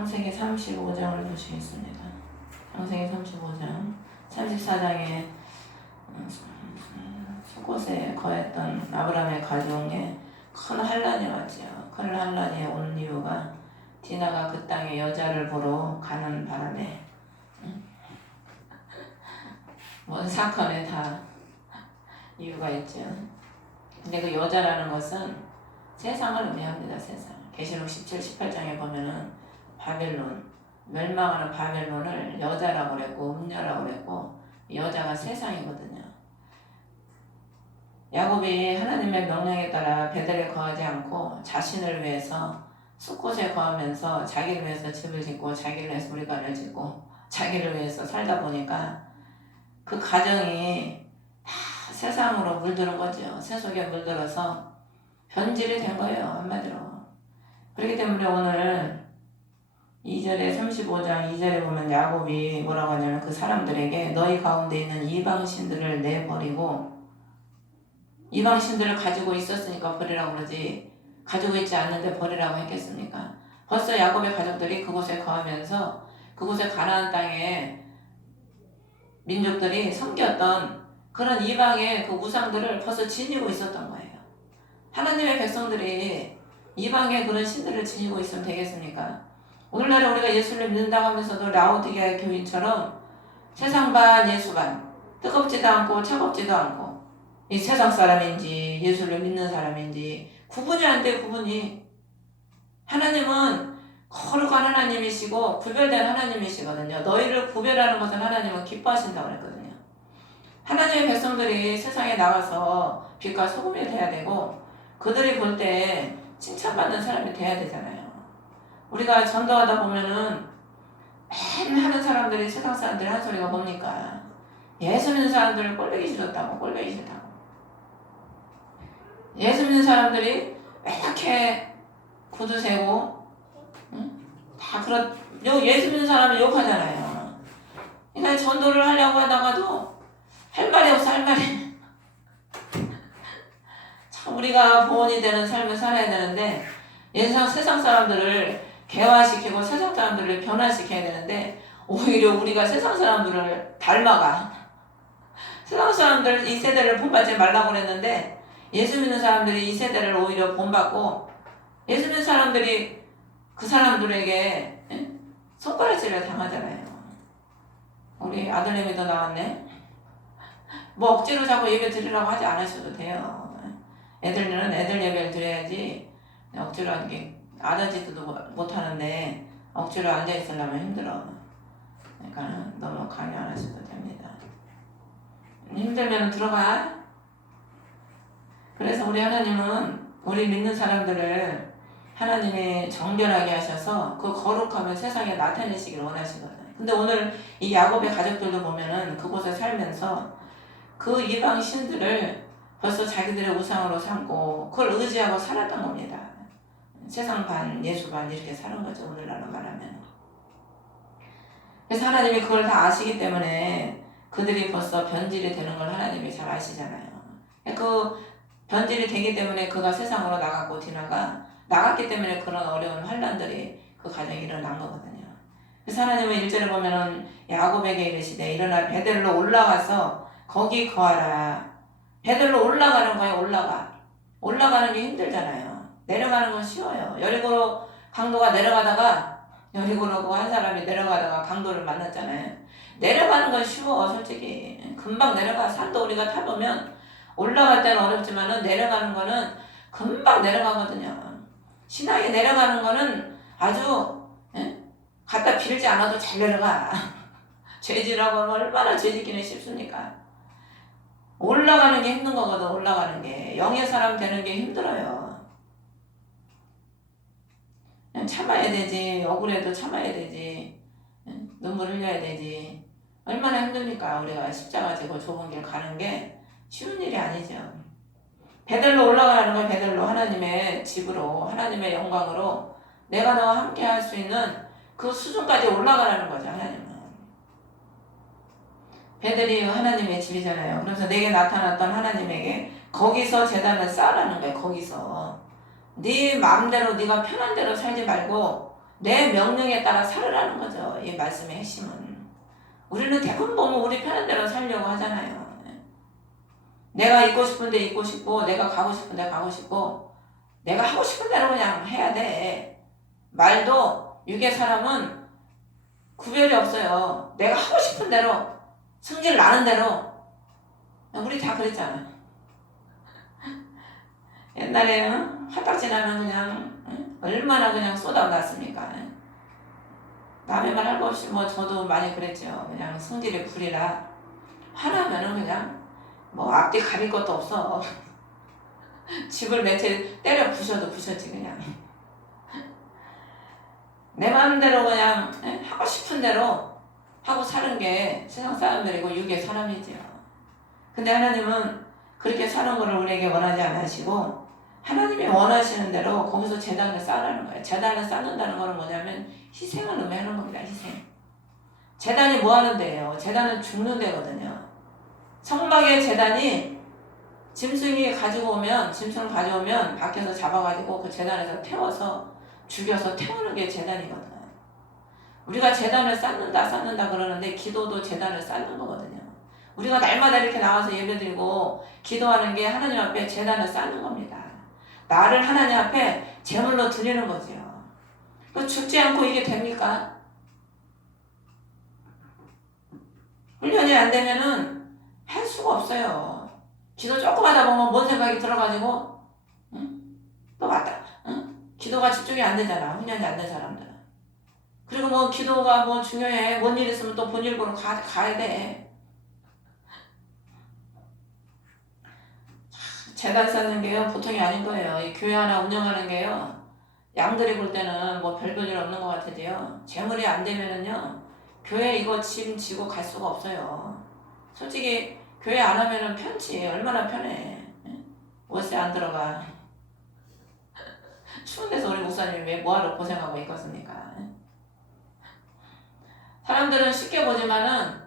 창세기 35장을 보시겠습니다. 창세기 35장 34장에 숫곳에 거했던 아브라함의 가정에 큰 환란이 왔지요. 큰 환란이 온 이유가 디나가 그 땅에 여자를 보러 가는 바람에 뭔 사건에 다 이유가 있죠. 근데 그 여자라는 것은 세상을 의미합니다. 세상. 계시록 17, 18장에 보면은 바벨론, 멸망하는 바벨론을 여자라고 그랬고 음녀라고 그랬고 여자가 세상이거든요. 야곱이 하나님의 명령에 따라 베델에 거하지 않고 자신을 위해서 숫곳에 거하면서 자기를 위해서 집을 짓고 자기를 위해서 물가를 짓고 자기를 위해서 살다 보니까 그 가정이 다 세상으로 물드는 거죠. 세속에 물들어서 변질이 된 거예요. 한마디로. 그렇기 때문에 오늘 2절에 35장 2절에 보면 야곱이 뭐라고 하냐면 그 사람들에게 너희 가운데 있는 이방신들을 내버리고 이방신들을 가지고 있었으니까 버리라고 그러지 가지고 있지 않는데 버리라고 했겠습니까? 벌써 야곱의 가족들이 그곳에 거하면서 그곳에 가나안 땅에 민족들이 섬겼던 그런 이방의 그 우상들을 벌써 지니고 있었던 거예요. 하나님의 백성들이 이방의 그런 신들을 지니고 있으면 되겠습니까? 오늘날에 우리가 예수를 믿는다고 하면서도 라오디게아 교인처럼 세상 반 예수 반 뜨겁지도 않고 차갑지도 않고 이 세상 사람인지 예수를 믿는 사람인지 구분이 안 돼. 구분이. 하나님은 거룩한 하나님이시고 구별된 하나님이시거든요. 너희를 구별하는 것은 하나님은 기뻐하신다고 그랬거든요. 하나님의 백성들이 세상에 나가서 빛과 소금이 돼야 되고 그들이 볼 때 칭찬받는 사람이 돼야 되잖아요. 우리가 전도하다 보면은 맨 하는 사람들이 세상 사람들이 한 소리가 뭡니까? 예수 믿는 사람들을 꼴보기 싫었다고 꼴보기 싫다고. 예수 믿는 사람들이 왜 이렇게 구두 세고 다 예수 믿는 사람을 욕하잖아요. 그러니까 전도를 하려고 하다가도 할 말이 없어. 할 말이 참 우리가 보온이 되는 삶을 살아야 되는데 세상 사람들을 개화시키고 세상 사람들을 변화시켜야 되는데 오히려 우리가 세상 사람들을 닮아가. 세상 사람들 이 세대를 본받지 말라고 그랬는데 예수 믿는 사람들이 이 세대를 오히려 본받고 예수 믿는 사람들이 그 사람들에게 손가락질을 당하잖아요. 우리 아들내미도 나왔네. 뭐 억지로 자꾸 예배 드리라고 하지 않으셔도 돼요. 애들은 애들 예배를 드려야지 억지로 하는 게 알아지도 못하는데 억지로 앉아있으려면 힘들어. 그러니까 너무 강요 안 하셔도 됩니다. 힘들면 들어가. 그래서 우리 하나님은 우리 믿는 사람들을 하나님이 정결하게 하셔서 그 거룩함을 세상에 나타내시기를 원하시거든요. 근데 오늘 이 야곱의 가족들도 보면은 그곳에 살면서 그 이방 신들을 벌써 자기들의 우상으로 삼고 그걸 의지하고 살았던 겁니다. 세상 반 예수 반 이렇게 사는 거죠. 오늘날로 말하면. 그래서 하나님이 그걸 다 아시기 때문에 그들이 벌써 변질이 되는 걸 하나님이 잘 아시잖아요. 그 변질이 되기 때문에 그가 세상으로 나갔고 디나가 나갔기 때문에 그런 어려운 환란들이 그 가정에 일어난 거거든요. 그래서 하나님은 1절에 보면은 야곱에게 이르시되 일어나 베델로 올라가서 거기 거하라. 베델로 올라가는 거예요. 올라가는 게 힘들잖아요. 내려가는 건 쉬워요. 여리고로 강도가 내려가다가 여리고로 한 사람이 내려가다가 강도를 만났잖아요. 내려가는 건 쉬워. 솔직히 금방 내려가. 산도 우리가 타보면 올라갈 때는 어렵지만은 내려가는 거는 금방 내려가거든요. 신앙에 내려가는 거는 아주 갖다 빌지 않아도 잘 내려가. 죄지라고 하면 얼마나 죄짓기는 쉽습니까? 올라가는 게 힘든 거거든. 올라가는 게 영의 사람 되는 게 힘들어요. 그냥 참아야 되지. 억울해도 참아야 되지. 눈물 흘려야 되지. 얼마나 힘듭니까? 우리가 십자가 지고 좁은 길 가는 게 쉬운 일이 아니죠. 베델로 올라가는 건 베델로 하나님의 집으로 하나님의 영광으로 내가 너와 함께 할 수 있는 그 수준까지 올라가라는 거죠. 하나님은. 베델이 하나님의 집이잖아요. 그래서 내게 나타났던 하나님에게 거기서 제단을 쌓으라는 거예요. 거기서 네 마음대로 네가 편한 대로 살지 말고 내 명령에 따라 살으라는 거죠. 이 말씀의 핵심은. 우리는 대부분 보면 우리 편한 대로 살려고 하잖아요. 내가 있고 싶은데 있고 싶고, 내가 가고 싶은데 가고 싶고, 내가 하고 싶은 대로 그냥 해야 돼. 말도 육의 사람은 구별이 없어요. 내가 하고 싶은 대로, 승질 나는 대로. 우리 다 그랬잖아. 옛날에 화딱지 나면 그냥 얼마나 그냥 쏟아놨습니까? 남의 말 할 거 없이 뭐 저도 많이 그랬죠. 그냥 성질이 불이라 화나면은 그냥 뭐 앞뒤 가릴 것도 없어. 집을 며칠 때려 부셔도 부셨지 그냥. 내 마음대로 그냥 하고 싶은 대로 하고 사는 게 세상 사람들이고 육의 사람이지요. 근데 하나님은 그렇게 사는 것을 우리에게 원하지 않으시고 하나님이 원하시는 대로 거기서 제단을 쌓으라는 거예요. 제단을 쌓는다는 것은 뭐냐면 희생을 의미하는 겁니다. 희생. 제단이 뭐 하는 데예요? 제단은 죽는 데거든요. 성막의 제단이 짐승을 가지고 오면 밖에서 잡아가지고 그 제단에서 태워서 죽여서 태우는 게 제단이거든. 우리가 제단을 쌓는다 그러는데 기도도 제단을 쌓는 거거든요. 우리가 날마다 이렇게 나와서 예배드리고 기도하는 게 하나님 앞에 제단을 쌓는 겁니다. 나를 하나님 앞에 제물로 드리는 거지요. 죽지 않고 이게 됩니까? 훈련이 안 되면은 할 수가 없어요. 기도 조금 하다 보면 뭔 생각이 들어가지고 또 왔다. 기도가 집중이 안 되잖아. 훈련이 안 된 사람들은. 그리고 뭐 기도가 뭐 중요해. 뭔 일 있으면 또 본일 보러 가야 돼. 재단 쌓는 게요 보통이 아닌 거예요. 이 교회 하나 운영하는 게요 양들이 볼 때는 뭐 별별 일 없는 것 같아도요 재물이 안 되면은요 교회 이거 짐 지고 갈 수가 없어요. 솔직히 교회 안 하면은 편치. 얼마나 편해. 월세 안 들어가. 추운 데서 우리 목사님이 왜 뭐하러 고생하고 있겠습니까? 사람들은 쉽게 보지만은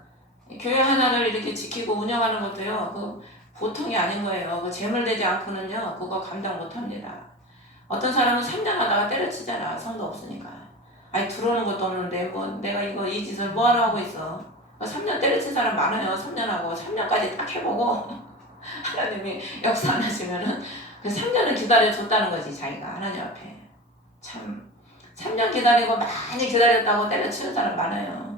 교회 하나를 이렇게 지키고 운영하는 것도요 그 보통이 아닌 거예요. 그 재물되지 않고는요 그거 감당 못합니다. 어떤 사람은 3년 하다가 때려치잖아. 성도 없으니까. 아니 들어오는 것도 없는데 뭐 내가 이 짓을 뭐하러 하고 있어. 3년 때려친 사람 많아요. 3년 하고 3년까지 딱 해보고 하나님이 역사 안 하시면은 그 3년을 기다려줬다는 거지 자기가 하나님 앞에. 참 3년 기다리고 많이 기다렸다고 때려치는 사람 많아요.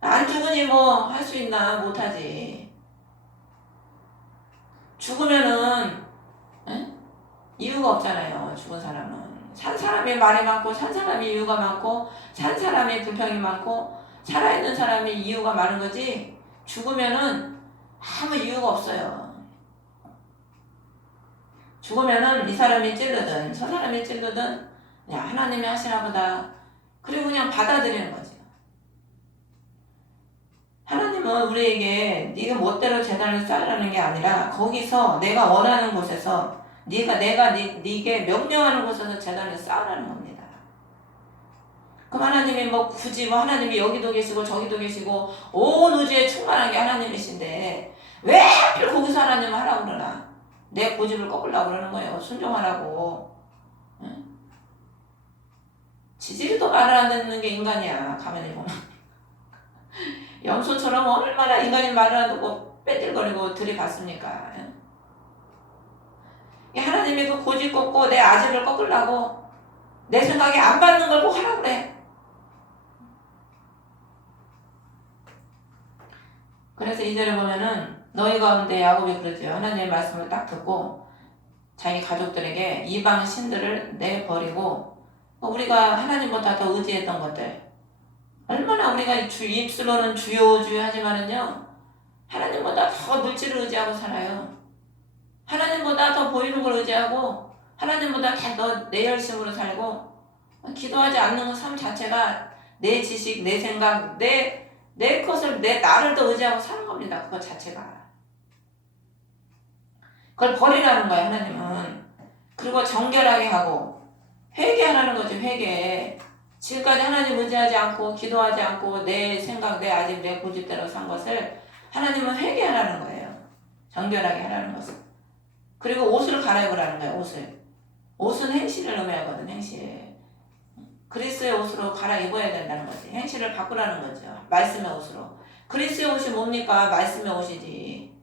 안 죽으니 뭐 할 수 있나. 못하지. 죽으면은 이유가 없잖아요. 죽은 사람은. 산 사람이 말이 많고 산 사람이 이유가 많고 산 사람이 불평이 많고 살아있는 사람이 이유가 많은 거지 죽으면은 아무 이유가 없어요. 죽으면은 이 사람이 찔르든 저 사람이 찔르든 그냥 하나님이 하시나 보다. 그리고 그냥 받아들이는 거지. 하나님은 우리에게 네가 멋대로 제단을 쌓으라는 게 아니라 거기서 내가 원하는 곳에서 내가 네게 명령하는 곳에서 제단을 쌓으라는 겁니다. 그럼 하나님이 뭐 굳이 뭐 하나님이 여기도 계시고 저기도 계시고 온 우주에 충만한 게 하나님이신데 왜 하필 거기서 하나님을 하라고 그러나? 내 고집을 꺾으려고 그러는 거예요. 순종하라고. 응? 지지리도 말을 안 듣는 게 인간이야. 가만히 보면. 염소처럼 얼마나 인간이 말을 안 듣고 빼들거리고 들이받습니까? 하나님이 그 고집 꺾고 내 아집을 꺾으려고 내 생각에 안 받는 걸 꼭 하라고 그래. 그래서 2절에 보면은 너희 가운데 야곱이 그러죠. 하나님의 말씀을 딱 듣고 자기 가족들에게 이방 신들을 내버리고 우리가 하나님보다 더 의지했던 것들 얼마나 우리가 입술로는 주여 주여 하지만은요 하나님보다 더 물질을 의지하고 살아요. 하나님보다 더 보이는 걸 의지하고 하나님보다 더 내 열심으로 살고 기도하지 않는 삶 자체가 내 지식, 내 생각, 내 것을 나를 더 의지하고 사는 겁니다. 그것 자체가. 그걸 버리라는 거예요. 하나님은. 그리고 정결하게 하고 회개하라는 거죠. 회개. 지금까지 하나님 의지하지 않고 기도하지 않고 내 생각, 내 아집, 내 고집대로 산 것을 하나님은 회개하라는 거예요. 정결하게 하라는 것을. 그리고 옷을 갈아입으라는 거예요. 옷은 행실을 의미하거든. 행실. 그리스의 옷으로 갈아입어야 된다는 거지. 행실을 바꾸라는 거죠. 말씀의 옷으로. 그리스의 옷이 뭡니까? 말씀의 옷이지.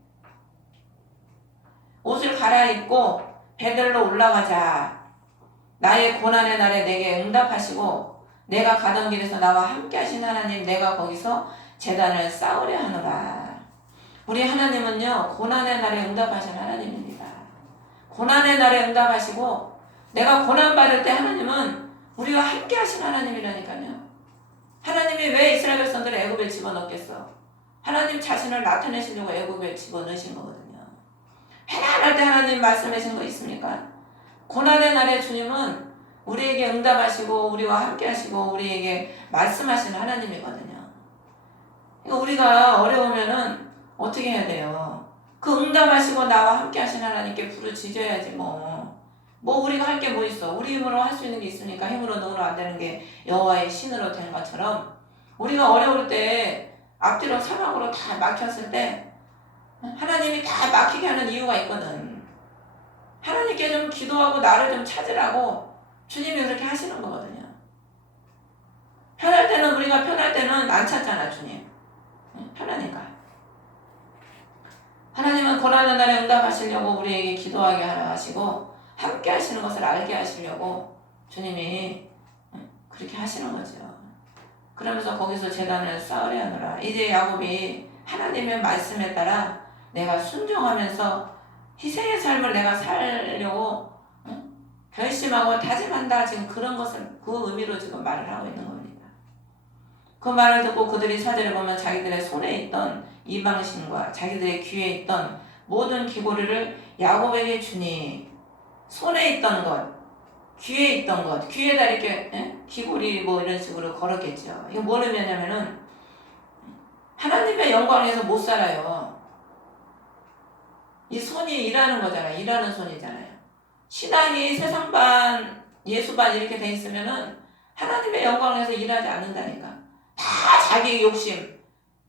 옷을 갈아입고 베들로 올라가자. 나의 고난의 날에 내게 응답하시고 내가 가던 길에서 나와 함께 하신 하나님, 내가 거기서 제단을 쌓으려 하노라. 우리 하나님은요, 고난의 날에 응답하신 하나님입니다. 고난의 날에 응답하시고 내가 고난받을 때 하나님은 우리와 함께 하신 하나님이라니까요. 하나님이 왜 이스라엘 백성들을 애굽에 집어넣겠어? 하나님 자신을 나타내시려고 애굽에 집어넣으신 거거든요. 편안할 때 하나님 말씀하신 거 있습니까? 고난의 날에 주님은 우리에게 응답하시고 우리와 함께 하시고 우리에게 말씀하시는 하나님이거든요. 그러니까 우리가 어려우면은 어떻게 해야 돼요? 그 응답하시고 나와 함께 하시는 하나님께 부르짖어야지 뭐 우리가 할 게 뭐 있어? 우리 힘으로 할 수 있는 게 있으니까 힘으로 능으로 안 되는 게 여호와의 신으로 된 것처럼 우리가 어려울 때 앞뒤로 사막으로 다 막혔을 때 하나님이 다 막히게 하는 이유가 있거든. 하나님께 좀 기도하고 나를 좀 찾으라고 주님이 그렇게 하시는 거거든요. 편할 때는 우리가 편할 때는 안 찾잖아 주님. 편하니까. 하나님은 고난의 날에 응답하시려고 우리에게 기도하게 하시고 함께 하시는 것을 알게 하시려고 주님이 그렇게 하시는 거죠. 그러면서 거기서 제단을 쌓으려 하노라. 이제 야곱이 하나님의 말씀에 따라 내가 순종하면서 희생의 삶을 내가 살려고 결심하고 다짐한다. 지금 그런 것을 그 의미로 지금 말을 하고 있는 겁니다. 그 말을 듣고 그들이 사절에 보면 자기들의 손에 있던 이방신과 자기들의 귀에 있던 모든 귀고리를 야곱에게 주니 손에 있던 것, 귀에 있던 것, 귀에다 이렇게 귀고리 뭐 이런 식으로 걸었겠죠. 이거 뭘 의미하냐면은 하나님의 영광에서 못 살아요. 이 손이 일하는 거잖아요. 일하는 손이잖아요. 신앙이 세상반, 예수반 이렇게 돼 있으면은 하나님의 영광에서 일하지 않는다니까. 다 자기 욕심,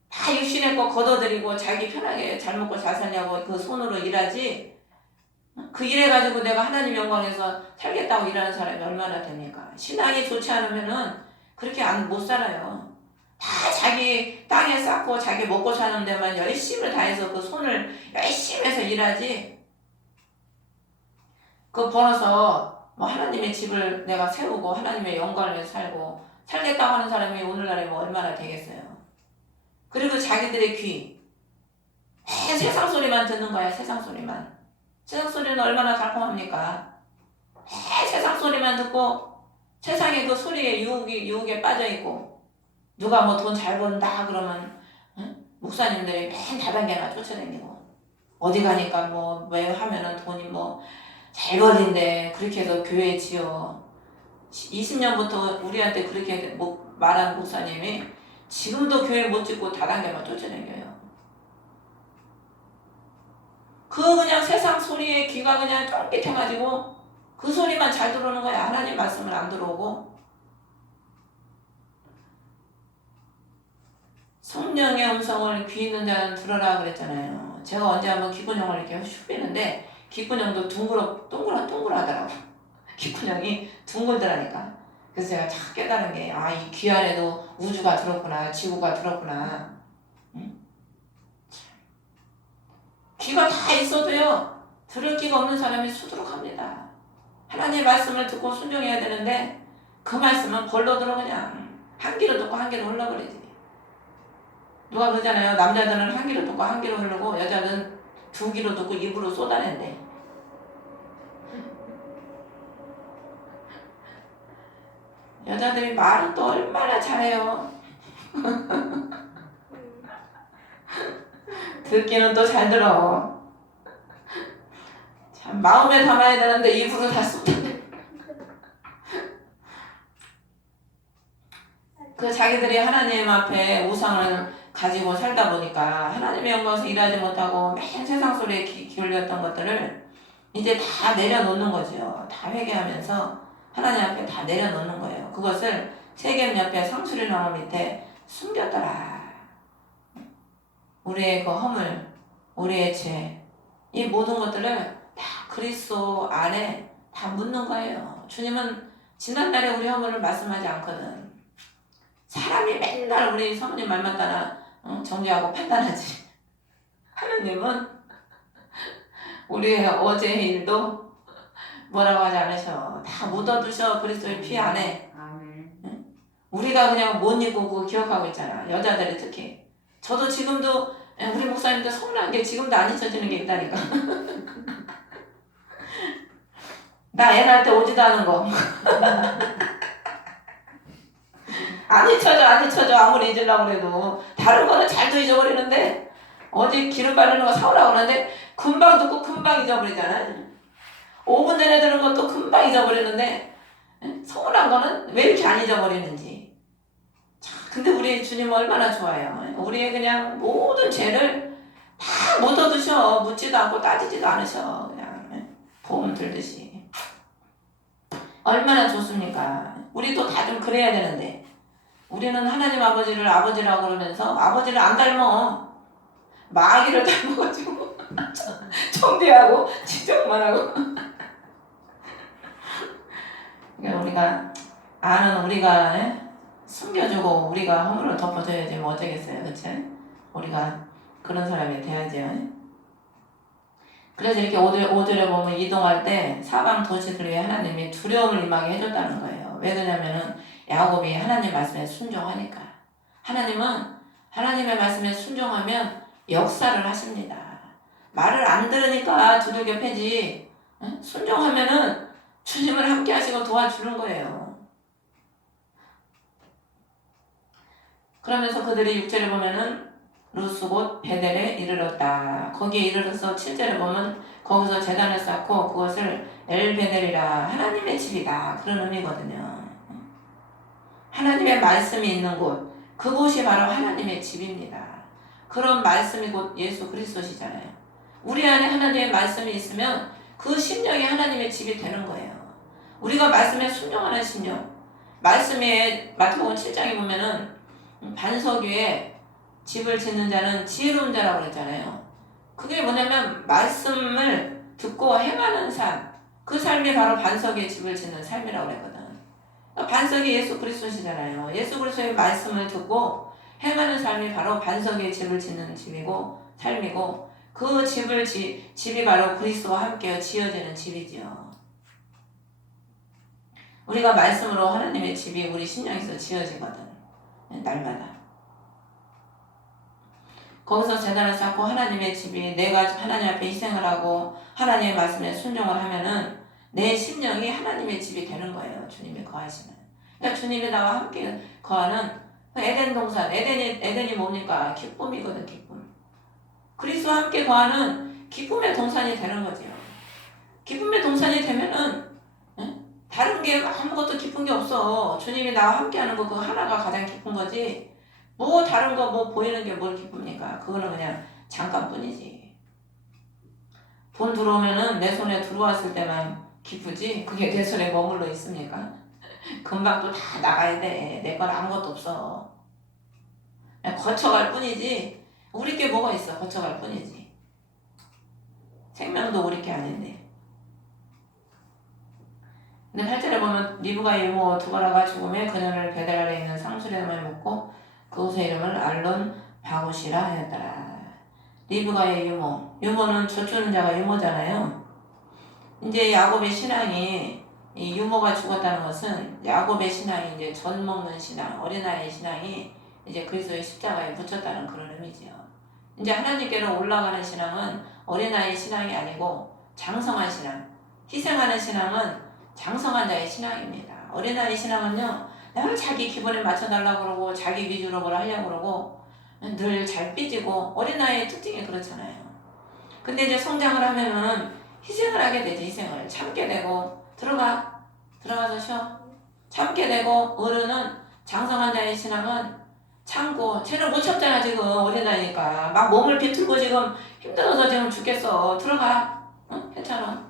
다 육신의 거 걷어들이고 자기 편하게 잘 먹고 잘 살려고 그 손으로 일하지. 그 일해가지고 내가 하나님 영광에서 살겠다고 일하는 사람이 얼마나 됩니까? 신앙이 좋지 않으면은 그렇게 못 살아요. 다 자기 땅에 쌓고 자기 먹고 사는 데만 열심을 다해서 그 손을 열심히 해서 일하지. 그거 벌어서 뭐 하나님의 집을 내가 세우고 하나님의 영광을 위해서 살고 살겠다고 하는 사람이 오늘날에 뭐 얼마나 되겠어요. 그리고 자기들의 귀 세상 소리만 듣는 거야. 세상 소리만. 세상 소리는 얼마나 달콤합니까? 세상 소리만 듣고 세상의 그 소리에 유혹에 빠져있고 누가 뭐 돈 잘 번다 그러면 목사님들이 맨 다단계나 쫓아다니고 어디 가니까 뭐 왜 하면은 돈이 뭐 잘 벌린데 그렇게 해서 교회 지어 20년부터 우리한테 그렇게 말한 목사님이 지금도 교회 못 짓고 다단계만 쫓아다녀요. 그 그냥 세상 소리에 귀가 그냥 쫄깃해가지고 그 소리만 잘 들어오는 거야. 하나님 말씀을 안 들어오고. 성령의 음성을 귀 있는 자는 들어라 그랬잖아요. 제가 언제 한번 귓구녕을 이렇게 휘비는데 귓구녕도 동그랗더라고. 귓구녕이 둥글더라니까. 그래서 제가 착 깨달은 게 이 귀 안에도 우주가 들었구나. 지구가 들었구나. 응? 귀가 다 있어도요. 들을 귀가 없는 사람이 수두룩합니다. 하나님의 말씀을 듣고 순종해야 되는데 그 말씀은 벌로 들어 그냥 한 귀로 듣고 한 귀로 흘러버리지. 누가 그러잖아요. 남자들은 한 귀로 듣고 한 귀로 흐르고 여자는 두 귀로 듣고 입으로 쏟아낸대. 여자들이 말은 또 얼마나 잘해요. 듣기는 또 잘 들어. 참 마음에 담아야 되는데 입으로 다 쏟아내. 그 자기들이 하나님 앞에 우상을 가지고 살다 보니까 하나님의 영광에서 일하지 못하고 맨 세상 소리에 기울였던 것들을 이제 다 내려놓는 거죠. 다 회개하면서 하나님 앞에 다 내려놓는 거예요. 그것을 세겜 옆에 상수리 나무 밑에 숨겼더라. 우리의 그 허물, 우리의 죄, 이 모든 것들을 다 그리스도 안에 다 묻는 거예요. 주님은 지난날에 우리 어머니를 말씀하지 않거든. 사람이 맨날 우리 사모님 말만 따라 정죄하고 판단하지. 하느님은 우리의 어제의 일도 뭐라고 하지 않으셔. 다 묻어두셔. 그리스도의 피 안에. 응? 우리가 그냥 못 잊고 그거 기억하고 있잖아. 여자들이 특히. 저도 지금도 우리 목사님도 서운한 게 지금도 안 잊혀지는 게 있다니까. 나 애 낳을 때 오지도 않은 거. 안 잊혀져. 아무리 잊으려고 그래도. 다른 거는 잘도 잊어버리는데 어제 기름 바르는 거 사오라고 그러는데 금방 듣고 금방 잊어버리잖아. 5분 전에 들은 것도 금방 잊어버리는데 서운한 거는 왜 이렇게 안 잊어버리는지. 근데 우리 주님 얼마나 좋아요. 우리의 그냥 모든 죄를 다 묻어두셔. 묻지도 않고 따지지도 않으셔. 그냥 보험 들듯이. 얼마나 좋습니까? 우리도 다 좀 그래야 되는데 우리는 하나님 아버지를 아버지라고 그러면서 아버지를 안 닮아. 마귀를 닮아가지고 정죄하고 지적만 하고. 그러니까 우리가 아는 우리가 숨겨주고 우리가 허물을 덮어줘야지 뭐 어쩌겠어요. 그치? 우리가 그런 사람이 돼야죠. 그래서 이렇게 5절에 보면 이동할 때 사방 도시들 위해 하나님이 두려움을 임하게 해줬다는 거예요. 왜 그러냐면은 야곱이 하나님 말씀에 순종하니까. 하나님은 하나님의 말씀에 순종하면 역사를 하십니다. 말을 안 들으니까 두들겨 패지. 순종하면은 주님을 함께 하시고 도와주는 거예요. 그러면서 그들이 6절에 보면은 루스 곧 베델에 이르렀다. 거기에 이르러서 7절에 보면 거기서 제단을 쌓고 그것을 엘베델이라 하나님의 집이다. 그런 의미거든요. 하나님의 말씀이 있는 곳, 그곳이 바로 하나님의 집입니다. 그런 말씀이 곧 예수 그리스도시잖아요. 우리 안에 하나님의 말씀이 있으면 그 심령이 하나님의 집이 되는 거예요. 우리가 말씀에 순종하는 심령. 말씀에 마태복음 7장에 보면은 반석 위에 집을 짓는 자는 지혜로운 자라고 그랬잖아요. 그게 뭐냐면 말씀을 듣고 행하는 삶. 그 삶이 바로 반석 위에 집을 짓는 삶이라고 그랬거든. 반석이 예수 그리스도시잖아요. 예수 그리스도의 말씀을 듣고 행하는 삶이 바로 반석 위에 집을 짓는 집이고 삶이고 그 집이 바로 그리스도와 함께 지어지는 집이지요. 우리가 말씀으로 하나님의 집이 우리 심령에서 지어지거든. 날마다. 거기서 제단을 쌓고 하나님의 집이 내가 하나님 앞에 희생을 하고 하나님의 말씀에 순종을 하면은 내 심령이 하나님의 집이 되는 거예요. 주님이 거하시는. 그러니까 주님이 나와 함께 거하는 에덴 동산. 에덴이 뭡니까? 기쁨이거든, 기쁨. 그리스도와 함께 거하는 기쁨의 동산이 되는 거죠. 기쁨의 동산이 되면은 다른 게 아무것도 기쁜 게 없어. 주님이 나와 함께 하는 거 그 하나가 가장 기쁜 거지. 뭐 다른 거 뭐 보이는 게 뭘 기쁩니까? 그거는 그냥 잠깐뿐이지. 돈 들어오면은 내 손에 들어왔을 때만 기쁘지 그게 내 손에 머물러 있습니까? 금방 또 다 나가야 돼. 내 건 아무것도 없어. 그냥 거쳐갈 뿐이지 우리 게 뭐가 있어. 거쳐갈 뿐이지. 생명도 우리 게 아닌데. 근데 8절에 보면 리브가의 유모 두바라가 죽음에 그녀를 베델 아래 있는 상수리담에 묻고 그곳의 이름을 알론 바굿이라 하였더라. 리브가의 유모는 젖주는 자가 유모잖아요. 이제 야곱의 신앙이 이 유모가 죽었다는 것은 야곱의 신앙이 이제 젖 먹는 신앙, 어린아이의 신앙이 이제 그리스도의 십자가에 묻혔다는 그런 의미지요. 이제 하나님께로 올라가는 신앙은 어린아이의 신앙이 아니고 장성한 신앙, 희생하는 신앙은 장성한 자의 신앙입니다. 어린아이 신앙은요, 늘 자기 기분에 맞춰달라고 그러고 자기 위주로 뭘 하려고 그러고 늘 잘 삐지고 어린아이의 특징이 그렇잖아요. 근데 이제 성장을 하면은 희생을 하게 되지. 희생을 참게 되고 들어가서 쉬어 참게 되고 어른은 장성한 자의 신앙은 참고 쟤는 못 참잖아. 지금 어린아이니까 막 몸을 비틀고 지금 힘들어서 지금 죽겠어. 들어가. 응? 괜찮아.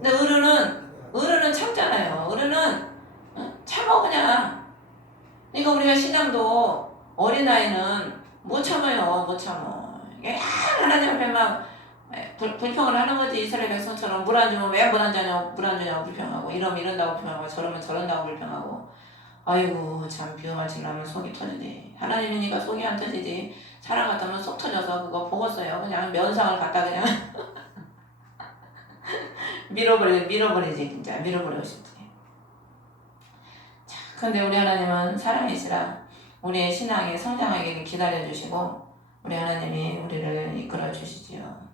근데 어른은 참잖아요. 어른은 참어 그냥. 그러니까 우리가 신앙도 어린아이는 못 참아요. 못 참어. 하나님 앞에 막 불평을 하는 거지. 이스라엘 백성처럼 물 안 주면 왜 물 안 주냐고 불평하고, 이러면 이런다고 불평하고, 저러면 저런다고 불평하고. 아이고 참 비유 맞추려면 속이 터지지. 하나님이니까 속이 안 터지지. 사람 같으면 속 터져서 그거 보고 써요. 그냥 면상을 갖다 그냥 밀어버리지. 진짜 밀어버리고 싶지. 자, 근데 우리 하나님은 사랑이시라 우리의 신앙이 성장하기를 기다려주시고 우리 하나님이 우리를 이끌어 주시지요.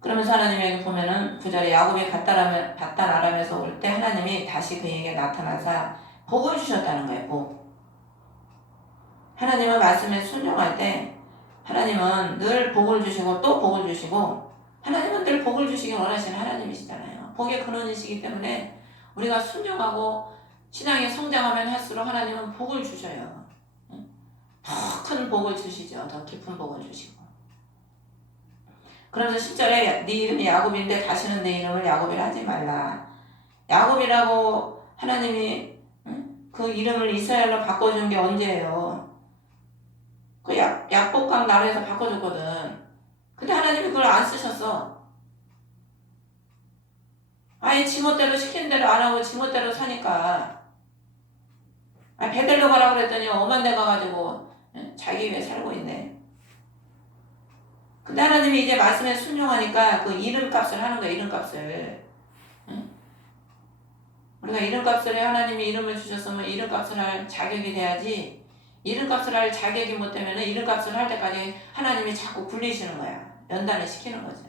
그러면서 하나님에게 보면은 9절에 야곱이 밧단 아람에서 올 때 하나님이 다시 그에게 나타나사 복을 주셨다는 거예요. 복. 하나님은 말씀에 순종할 때 하나님은 늘 복을 주시고 또 복을 주시고, 하나님은 늘 복을 주시길 원하시는 하나님이시잖아요. 복의 근원이시기 때문에 우리가 순종하고 신앙이 성장하면 할수록 하나님은 복을 주셔요. 더 큰 복을 주시죠. 더 깊은 복을 주시고. 그러면서 10절에 네 이름이 야곱인데 다시는 내 이름을 야곱이라 하지 말라. 야곱이라고 하나님이 그 이름을 이스라엘로 바꿔준 게 언제예요? 그 약복강 나라에서 바꿔줬거든. 근데 하나님이 그걸 안 쓰셨어. 아예 지멋대로 시키는 대로 안 하고 지멋대로 사니까. 베들로 가라고 그랬더니 엄한 데 가가지고 자기 위해 살고 있네. 근데 하나님이 이제 말씀에 순종하니까 그 이름값을 하는 거야. 이름값을. 우리가 이름값을 해. 하나님이 이름을 주셨으면 이름값을 할 자격이 돼야지. 이름값을 할 자격이 못 되면 이름값을 할 때까지 하나님이 자꾸 굴리시는 거야. 연단을 시키는 거죠.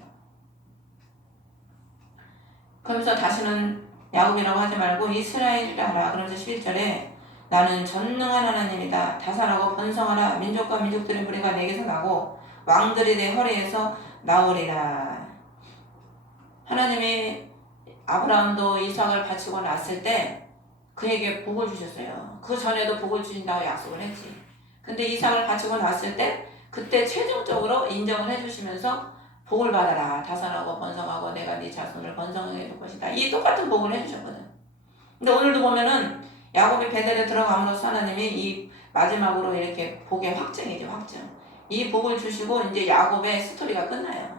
그러면서 다시는 야곱이라고 하지 말고 이스라엘이라 하라. 그러면서 11절에 나는 전능한 하나님이다. 다산하고 번성하라. 민족과 민족들의 무리가 내게서 나고 왕들이 내 허리에서 나오리라. 하나님이 아브라함도 이삭을 바치고 났을 때 그에게 복을 주셨어요. 그 전에도 복을 주신다고 약속을 했지. 근데 이삭을 바치고 났을 때 그때 최종적으로 인정을 해주시면서 복을 받아라. 다산하고 번성하고 내가 네 자손을 번성하게 해줄 것이다. 이 똑같은 복을 해주셨거든. 근데 오늘도 보면은 야곱이 베델에 들어감으로써 하나님이 이 마지막으로 이렇게 복의 확증이죠. 확증. 이 복을 주시고 이제 야곱의 스토리가 끝나요.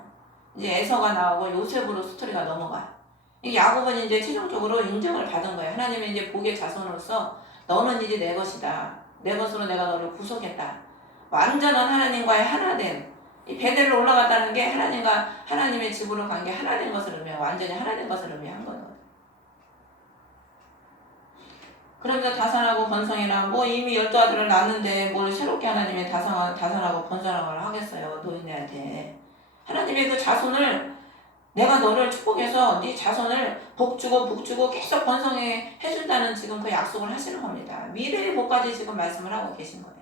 이제 에서가 나오고 요셉으로 스토리가 넘어가. 야곱은 이제 최종적으로 인정을 받은 거예요. 하나님의 이제 복의 자손으로서 너는 이제 내 것이다. 내 것으로 내가 너를 구속했다. 완전한 하나님과의 하나됨. 이 베델로 올라갔다는 게 하나님과 하나님의 집으로 간 게 하나된 것을 의미해요. 완전히 하나된 것을 의미한 거예요. 그러면서 다산하고 번성이랑 뭐 이미 12아들을 낳았는데 뭘 새롭게 하나님의 다산하고 번성을 하겠어요. 노인네한테. 하나님의 그 자손을 내가 너를 축복해서 네 자손을 복주고 계속 번성해 해준다는 지금 그 약속을 하시는 겁니다. 미래의 복까지 지금 말씀을 하고 계신 거예요.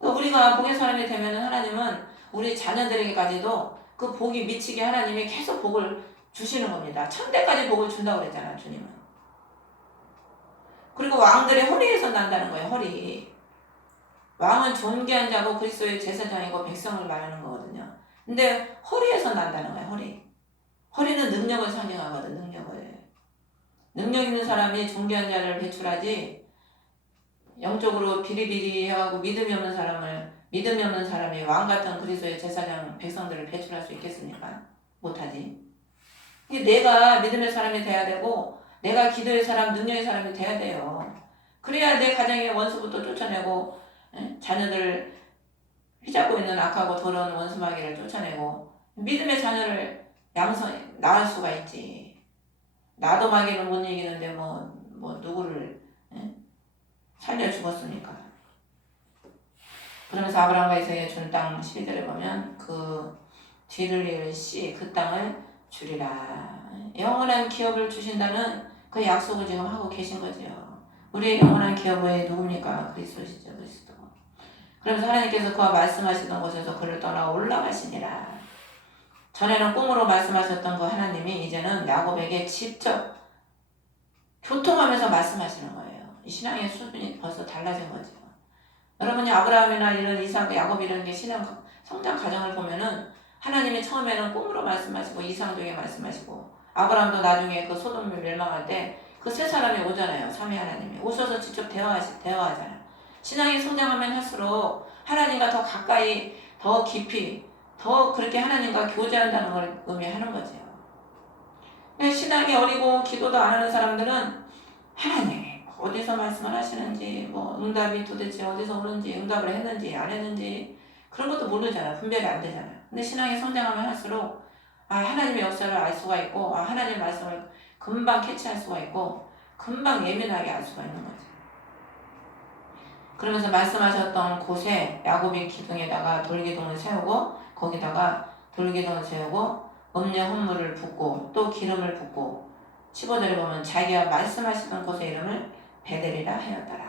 우리가 복의 사람이 되면 하나님은 우리 자녀들에게까지도 그 복이 미치게 하나님이 계속 복을 주시는 겁니다. 천대까지 복을 준다고 그랬잖아요. 주님은. 그리고 왕들의 허리에서 난다는 거예요. 허리. 왕은 존귀한 자고 그리스도의 제사장이고 백성을 말하는 거거든요. 근데 허리에서 난다는 거예요. 허리. 허리는 능력을 상징하거든. 능력 있는 사람이 존귀한 자를 배출하지 영적으로 비리비리 해가고 믿음이 없는 사람이 왕 같은 그리스도의 제사장 백성들을 배출할 수 있겠습니까? 못하지. 내가 믿음의 사람이 돼야 되고 내가 기도의 사람, 능력의 사람이 돼야 돼요. 그래야 내 가정의 원수부터 쫓아내고 자녀들 휘잡고 있는 악하고 더러운 원수마귀를 쫓아내고 믿음의 자녀를 낳을 수가 있지. 나도 마귀를 못 이기는데 뭐 누구를 살려 죽었습니까? 그러면서 아브라함과 이삭에게 준 땅 12절에 보면 그 뒤를 이을 씨 그 땅을 주리라. 영원한 기업을 주신다는 그 약속을 지금 하고 계신 거죠. 우리의 영원한 기업은 누굽니까? 그리스도시죠. 그리스도. 그러면서 하나님께서 그와 말씀하시던 곳에서 그를 떠나 올라가시니라. 전에는 꿈으로 말씀하셨던 그 하나님이 이제는 야곱에게 직접 교통하면서 말씀하시는 거예요. 이 신앙의 수준이 벌써 달라진 거죠. 여러분이 아브라함이나 이런 이삭, 야곱 이런 게 신앙 성장 과정을 보면은 하나님이 처음에는 꿈으로 말씀하시고 이상적에 말씀하시고 아브라함도 나중에 그 소돔을 멸망할 때 그 세 사람이 오잖아요. 삼위 하나님이 오셔서 직접 대화하잖아요. 신앙이 성장하면 할수록 하나님과 더 가까이, 더 깊이, 더 그렇게 하나님과 교제한다는 걸 의미하는 거죠. 신앙이 어리고 기도도 안 하는 사람들은 하나님 어디서 말씀을 하시는지 뭐 응답이 도대체 어디서 오는지 응답을 했는지 안 했는지 그런 것도 모르잖아. 분별이 안 되잖아. 근데 신앙이 성장하면 할수록 하나님의 역사를 알 수가 있고 하나님의 말씀을 금방 캐치할 수가 있고 금방 예민하게 알 수가 있는 거지. 그러면서 말씀하셨던 곳에 야곱이 기둥에다가 돌기둥을 세우고 거기다가 돌기둥을 세우고 음료 헌물을 붓고 또 기름을 붓고 15절에 보면 자기가 말씀하시던 곳의 이름을 베델이라 하였더라.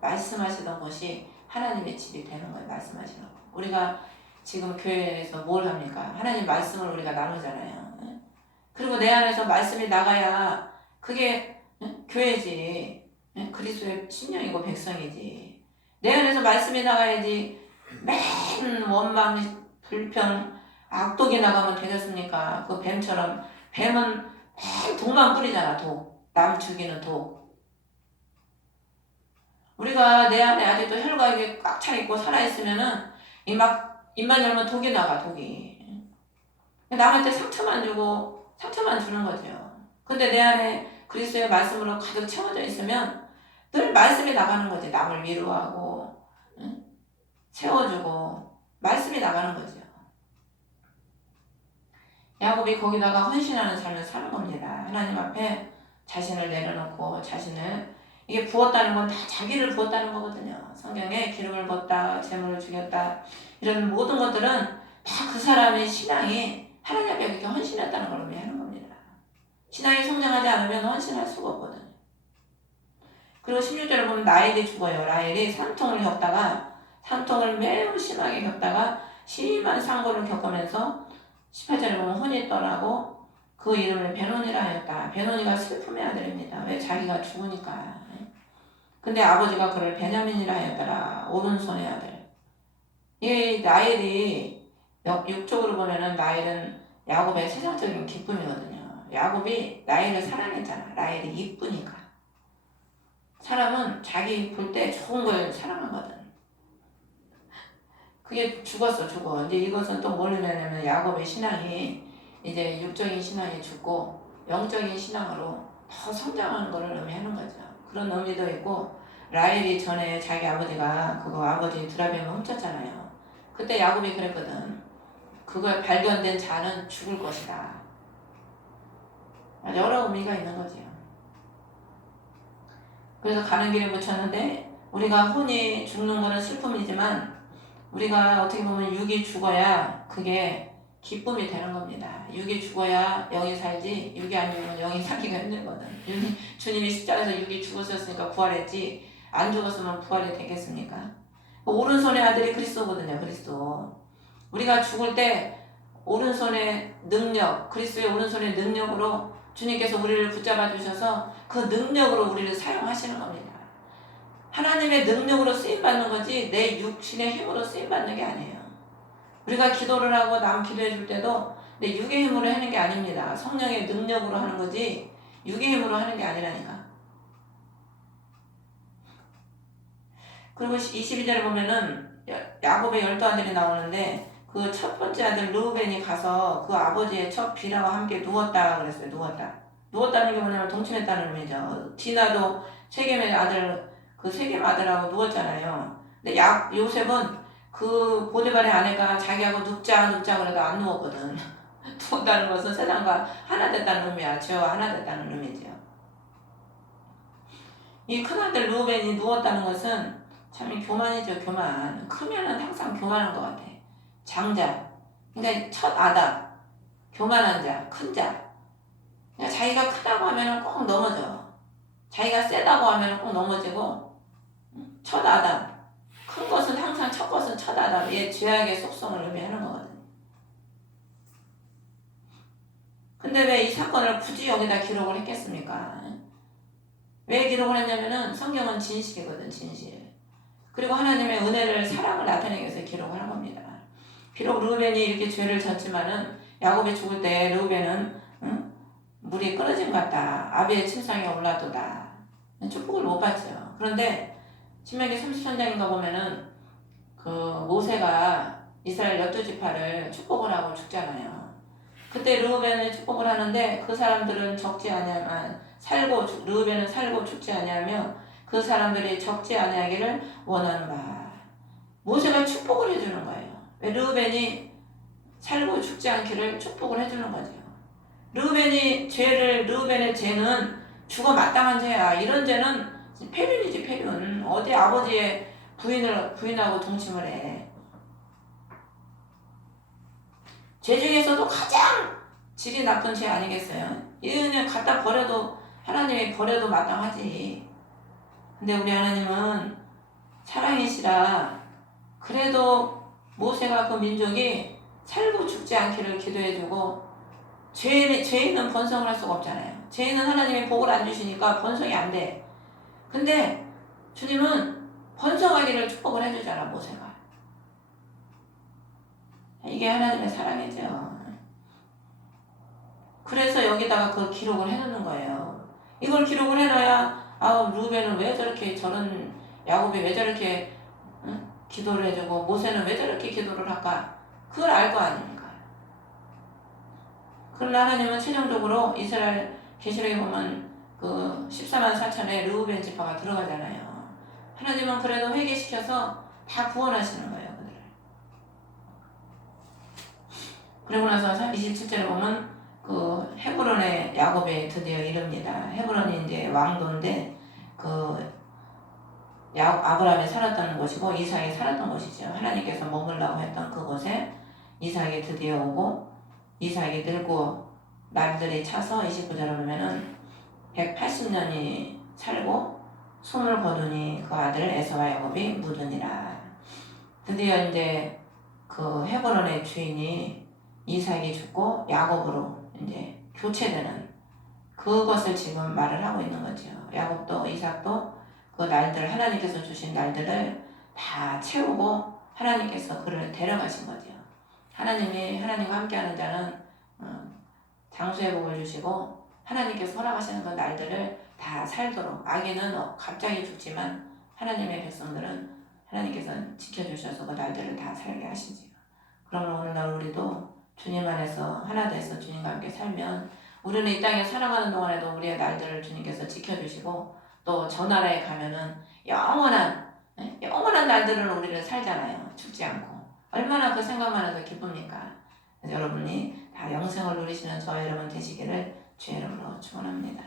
말씀하시던 곳이 하나님의 집이 되는 거예요. 말씀하시는 거. 우리가 지금 교회에서 뭘 합니까? 하나님 말씀을 우리가 나누잖아요. 그리고 내 안에서 말씀이 나가야 그게 교회지. 그리스도의 신령이고 백성이지. 내 안에서 말씀이 나가야지 맨 원망, 불평, 악독이 나가면 되겠습니까? 그 뱀처럼 뱀은 맨 독만 뿌리잖아. 독. 남 죽이는 독. 우리가 내 안에 아직도 혈과가 꽉 차 있고 살아 있으면은 입만 열면 독이 나가. 독이. 남한테 상처만 주고 상처만 주는 거죠. 근데 내 안에 그리스도의 말씀으로 가득 채워져 있으면 늘 말씀이 나가는 거지. 남을 위로하고 세워주고 말씀이 나가는 거죠. 야곱이 거기다가 헌신하는 삶을 사는 겁니다. 하나님 앞에 자신을 내려놓고 자신을 이게 부었다는 건 다 자기를 부었다는 거거든요. 성경에 기름을 붓다, 재물을 죽였다 이런 모든 것들은 다 그 사람의 신앙이 하나님 앞에 이렇게 헌신했다는 걸 의미하는 겁니다. 신앙이 성장하지 않으면 헌신할 수가 없거든요. 그리고 16절에 보면 라헬이 죽어요. 라헬이 산통을 겪다가 산통을 매우 심하게 겪다가 심한 상고를 겪으면서 18절에 보면 혼이 떠나고 그 이름을 베노니라 하였다. 베노니가 슬픔의 아들입니다. 왜? 자기가 죽으니까. 근데 아버지가 그를 베냐민이라 하였더라. 오른손의 아들. 이 라헬이 육적으로 보면은 라헬은 야곱의 세상적인 기쁨이거든요. 야곱이 라헬을 사랑했잖아. 라헬이 이쁘니까. 사람은 자기 볼 때 좋은 걸 사랑하거든. 그게 죽었어. 이제 이것은 또 뭘 의미하냐면 야곱의 신앙이 이제 육적인 신앙이 죽고 영적인 신앙으로 더 성장하는 것을 의미하는 거죠. 그런 의미도 있고 라헬이 전에 자기 아버지가 그거 아버지 드라비움을 훔쳤잖아요. 그때 야곱이 그랬거든. 그걸 발견된 자는 죽을 것이다. 여러 의미가 있는 거지요. 그래서 가는 길에 묻혔는데 우리가 혼이 죽는 거는 슬픔이지만 우리가 어떻게 보면 육이 죽어야 그게 기쁨이 되는 겁니다. 육이 죽어야 영이 살지 육이 아니면 영이 살기가 힘들거든. 주님이 십자가에서 육이 죽으셨으니까 부활했지 안 죽었으면 부활이 되겠습니까? 오른손의 아들이 그리스도거든요. 그리스도. 우리가 죽을 때 오른손의 능력, 그리스도의 오른손의 능력으로 주님께서 우리를 붙잡아 주셔서 그 능력으로 우리를 사용하시는 겁니다. 하나님의 능력으로 쓰임받는 거지 내 육신의 힘으로 쓰임받는 게 아니에요. 우리가 기도를 하고 남 기도해 줄 때도 내 육의 힘으로 하는 게 아닙니다. 성령의 능력으로 하는 거지 육의 힘으로 하는 게 아니라니까. 그리고 22절에 보면은 야곱의 12아들이 나오는데 그 첫 번째 아들 르우벤이 가서 그 아버지의 첫 비라와 함께 누웠다 그랬어요. 누웠다는 게 뭐냐면 동침했다는 의미죠. 디나도 세겜의 아들 그 세겜 아들하고 누웠잖아요. 근데 요셉은 그 보디발의 아내가 자기하고 눕자 그래도 안 누웠거든. 누웠다는 것은 세상과 하나 됐다는 의미야. 죄와 하나 됐다는 의미죠. 이 큰아들 르우벤이 누웠다는 것은 참 교만이죠. 교만. 크면은 항상 교만한 것 같아. 장자. 그러니까 첫 아담. 교만한 자. 큰 자. 그러니까 자기가 크다고 하면은 꼭 넘어져. 자기가 세다고 하면은 꼭 넘어지고 첫 아담. 큰 것은 항상 첫 것은 첫 아담. 얘 죄악의 속성을 의미하는 거거든. 근데 왜 이 사건을 굳이 여기다 기록을 했겠습니까? 왜 기록을 했냐면은 성경은 진실이거든. 진실. 그리고 하나님의 은혜를 사랑을 나타내기 위해서 기록을 한 겁니다. 비록 르우벤이 이렇게 죄를 졌지만은 야곱이 죽을 때 르우벤은 물이 끊어진 것 같다. 아비의 침상에 올라도다. 축복을 못 받죠. 그런데 신명기 33장인가 보면은 그 모세가 이스라엘 12지파를 축복을 하고 죽잖아요. 그때 르우벤을 축복을 하는데 그 사람들은 적지 아니하면 르우벤은 살고 죽지 아니하며 그 사람들이 적지 아니하기를 원하노라. 모세가 축복을 해주는 거예요. 왜 르우벤이 살고 죽지 않기를 축복을 해주는 거죠. 르우벤의 죄는 죽어 마땅한 죄야. 이런 죄는 폐륜이지, 폐륜. 어디 아버지의 부인하고 동침을 해. 죄 중에서도 가장 질이 나쁜 죄 아니겠어요? 이거는 갖다 버려도, 하나님이 버려도 마땅하지. 근데 우리 하나님은 사랑이시라 그래도 모세가 그 민족이 살고 죽지 않기를 기도해주고, 죄인은 번성을 할 수가 없잖아요. 죄인은 하나님이 복을 안 주시니까 번성이 안 돼. 근데 주님은 번성하기를 축복을 해주잖아, 모세가. 이게 하나님의 사랑이죠. 그래서 여기다가 그 기록을 해놓는 거예요. 이걸 기록을 해놔야 루벤은 왜 저렇게 야곱이 왜 저렇게 기도를 해주고 모세는 왜 저렇게 기도를 할까? 그걸 알 거 아닙니까? 그러나 하나님은 최종적으로 이스라엘 계시록에 보면 그 14만 4천에 르우벤 지파가 들어가잖아요. 하나님은 그래도 회개시켜서 다 구원하시는 거예요, 그들을. 그리고 나서 27절에 보면 그 헤브론에 야곱이 드디어 이릅니다. 헤브론이 이제 왕도인데 아브라함이 살았던 곳이고 이삭이 살았던 곳이죠. 하나님께서 머물라고 했던 그곳에 이삭이 드디어 오고, 이삭이 늙고 날들이 차서 29절에 보면은 180년이 살고 숨을 거두니 그 아들 에서와 야곱이 묻으니라. 드디어 이제 그 헤브론의 주인이 이삭이 죽고 야곱으로 이제 교체되는 그것을 지금 말을 하고 있는 거죠. 야곱도 이삭도 그 날들, 하나님께서 주신 날들을 다 채우고 하나님께서 그를 데려가신 거죠. 하나님과 함께하는 자는 장수의 복을 주시고 하나님께서 허락하시는 그 날들을 다 살도록, 아기는 갑자기 죽지만 하나님의 백성들은 하나님께서 지켜주셔서 그 날들을 다 살게 하시지요. 그러면 오늘날 우리도 주님 안에서 하나 돼서 주님과 함께 살면 우리는 이 땅에 살아가는 동안에도 우리의 날들을 주님께서 지켜주시고, 또 저 나라에 가면은 영원한 날들을 우리를 살잖아요. 죽지 않고. 얼마나 그 생각만 해도 기쁩니까? 여러분이 다 영생을 누리시는 저와 여러분 되시기를 주의 이름으로 축원합니다.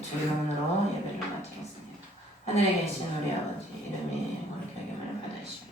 주 이름으로 예배를 마치겠습니다. 하늘에 계신 우리 아버지, 이름이 거룩히 여김을 받으시옵소서.